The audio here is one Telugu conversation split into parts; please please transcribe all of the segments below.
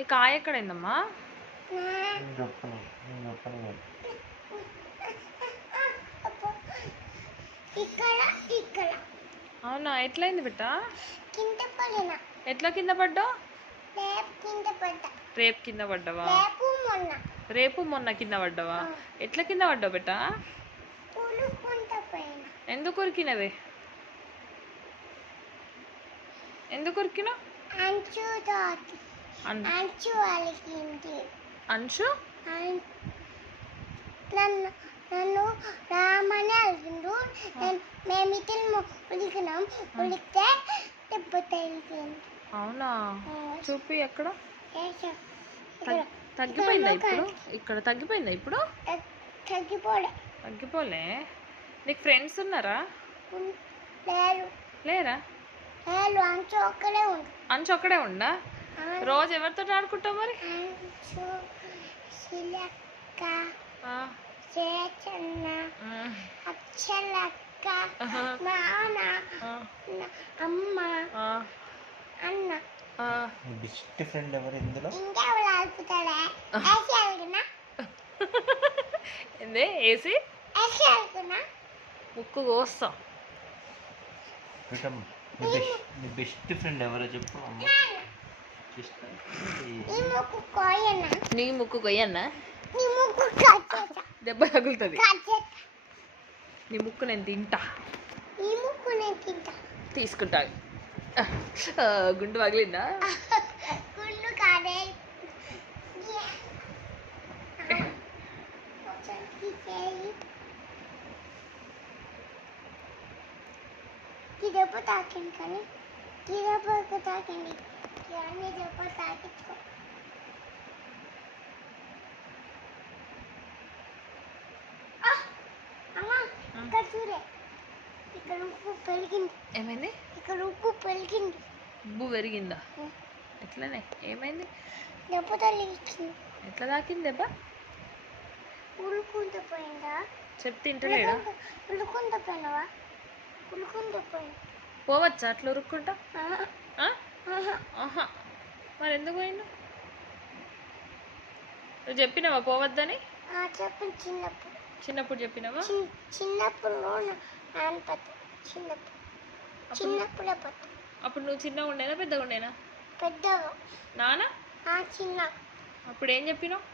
ఈ కాయ ఎక్కడైందమ్మా? అవునా, ఎట్లయింది బిడ్డ? ఎట్లా కింద పడ్డావు? రేపు కింద పడ్డావా? రేపు మొన్న కింద పడ్డావా? ఎట్లా కింద పడ్డావు బిడ్డ? ఎందుకు ఉరికినవే? ఎందుకు ఉరికినావు? అంశు నన్ను రామని అడిగిండు. మేమిద్దరు ఉలికినాం. ఉలికితే దెబ్బ తగిలింది. అవునా, చూపి ఎక్కడ తగ్గిపోయిందా ఇప్పుడు? ఇక్కడ తగ్గిపోయిందా ఇప్పుడు? తగ్గిపోలే. నీకు ఫ్రెండ్స్ ఉన్నారా? లేరా? అంచు ఒక్కడే ఉండా? రోజు ఎవరితో ఆడుకుంటావు మరి? అమ్మ అన్న బెస్ట్ ఫ్రెండ్ ఎవరు ఇందులో? ఏంది ఏసి ముక్కు కోస్తాం. నీ బెస్ట్ ఫ్రెండ్ ఎవరో చెప్పు. నీ ముక్కు కొయ్యన్నా? దెబ్బ తగులుతుంది. నీ ముక్కు నేను తింటా. తీసుకుంటా. గుండు పగిలిందా? దెబ్బ తాకింది కానీ దెబ్బ తాకింది. ఇవన్నీ దెబ్బ తాకించుకో. ఇక్కడ చూడే, ఇక్కడ ఉప్పు పెరిగింది. ఏమైంది? ఇక్కడ ఉప్పు పెరిగింది. ఉప్పు పెరిగిందా? ఎట్లనే ఏమైంది? దెబ్బ తగిలించింది. ఎట్లా తాకింది దెబ్బ? ఉలుకుంటూ పోయిందా? చెప్తే తింటలేడా? ఉలుకుంటూ పోయినావా? ఉలుకుంటూ పోయింది. పోవచ్చా అట్లా ఉరుక్కుంటా? మరి ఎందుకు పోయిండు? నువ్వు చెప్పినావా పోవద్దని? చెప్పిన చిన్నప్పుడు చెప్పినావా? చిన్నప్పుడే పట్టు. అప్పుడు నువ్వు చిన్నగా ఉండేనా పెద్దగా ఉండేనా? పెద్దగా. నాన్న చిన్న. అప్పుడు ఏం చెప్పినావు?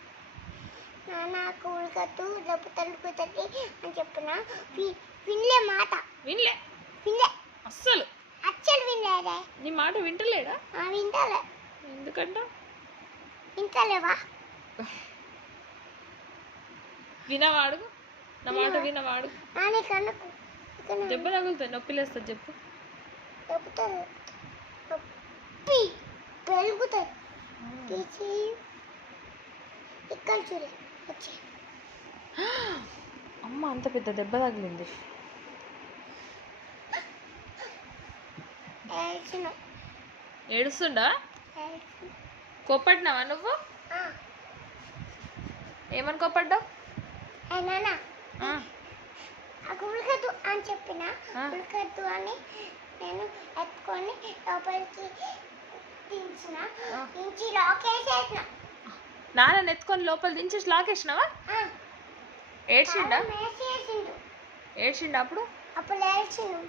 నాన్న కూలకట్టు డబ్బు తలుపుతుంది అని చెప్పిన. వినలే మాట. వినలే అస్సలు వినలేదే. నీ మాట వింటలేడా? వింటలే. ఎందుకంట? వింటలేవా? వినవాడు. నా మాట వినవాడు. దెబ్బ తగులుతుంది, నొప్పి లేస్తుంది. చెప్పు. పెరుగుతుంది. ఇక్కడ చూడు. అమ్మ అంత పెద్ద దెబ్బ తగిలింది. ఏడుస్తుండా? కోప్పడినావా నువ్వు? ఏమని కోప్పడ్డావు? ఉలకద్దు అని చెప్పిన. ఉలకద్దు అని నేను ఎత్తుకొని లోపలికి దించిన. దించి లాకేసేసిన. నాన్న ఎత్తుకొని లోపల దించేసి లాకేసినావా? ఏడ్చిండా? ఏడ్చిండా అప్పుడు? అప్పుడు ఏడ్చిండు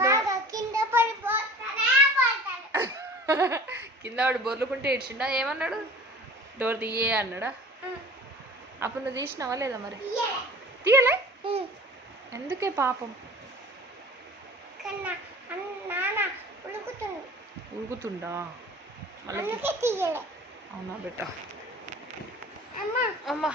బాగా. కింద పడిపోతాడు. కింద వాడు బొర్లుకుంటే ఏడ్చిండా? ఏమన్నాడు? డోర్ తీయే అన్నాడా? అప్పుడు నువ్వు తీసినావా లేదా? మరి తీయలే. ఎందుకే పాపం? ఉరుకుతుండా? మళ్ళీ అవునా బెట్ట? అమ్మా